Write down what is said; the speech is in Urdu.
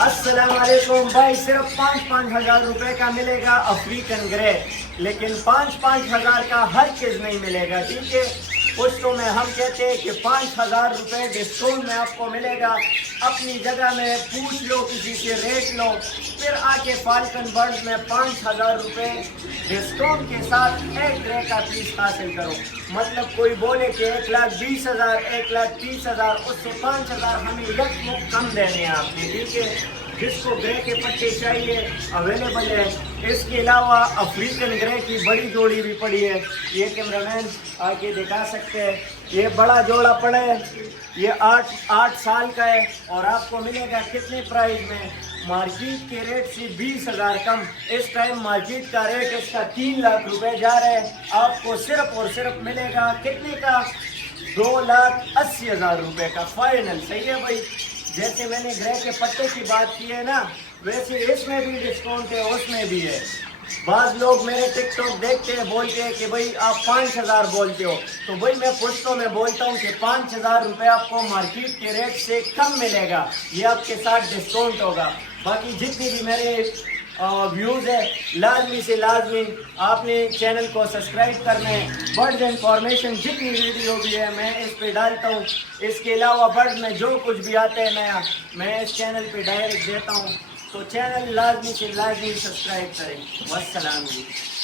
السلام علیکم بھائی، صرف 5,000 روپے کا ملے گا افریقن گرے، لیکن 5,000 کا ہر چیز نہیں ملے گا، ٹھیک ہے؟ پشتوں میں ہم کہتے ہیں کہ 5,000 روپے ڈسکاؤنٹ میں آپ کو ملے گا۔ اپنی جگہ میں پوچھ لو، کسی سے ریٹ لو، پھر آ کے فالکن برڈ میں 5,000 روپے ڈسکاؤنٹ کے ساتھ ایک گرے کا پیس حاصل کرو۔ مطلب کوئی بولے کہ 1,20,000 1,30,000، اس سے 5,000 ہمیں یک کم دینے ہیں آپ نے، ٹھیک ہے؟ جس کو گرے کے پٹے چاہیے اویلیبل ہے۔ اس کے علاوہ افریقن گرے کی بڑی جوڑی بھی پڑی ہے، یہ کیمرہ مین آ کے دکھا سکتے ہیں۔ یہ بڑا جوڑا پڑا ہے، یہ 8 سال کا ہے، اور آپ کو ملے گا کتنے پرائز میں؟ مارکیٹ کے ریٹ سے 20,000 کم۔ اس ٹائم مارکیٹ کا ریٹ اس کا 3 لاکھ روپے جا رہا ہے، آپ کو صرف اور صرف ملے گا کتنے کا؟ 2,80,000 روپے کا فائنل۔ صحیح ہے بھائی؟ جیسے میں نے گرے کے پٹے کی بات کی ہے نا، ویسے اس میں بھی ڈسکاؤنٹ ہے، اس میں بھی ہے۔ بعض لوگ میرے ٹک ٹاک دیکھتے ہیں، بولتے ہیں کہ بھائی آپ 5,000 بولتے ہو، تو بھائی میں پشتوں میں بولتا ہوں کہ 5,000 روپے آپ کو مارکیٹ کے ریٹ سے کم ملے گا، یہ آپ کے ساتھ ڈسکاؤنٹ ہوگا۔ باقی جتنی بھی میرے ویوز ہے، لازمی سے لازمی آپ نے چینل کو سبسکرائب کرنا ہے۔ برڈ انفارمیشن جتنی ویڈیو بھی ہے میں اس پہ ڈالتا ہوں، اس کے علاوہ برڈ میں جو کچھ بھی آتا ہے نیا میں اس چینل پہ ڈائریکٹ دیتا ہوں، تو چینل لازمی سے لازمی سبسکرائب کریں۔ والسلام علیکم۔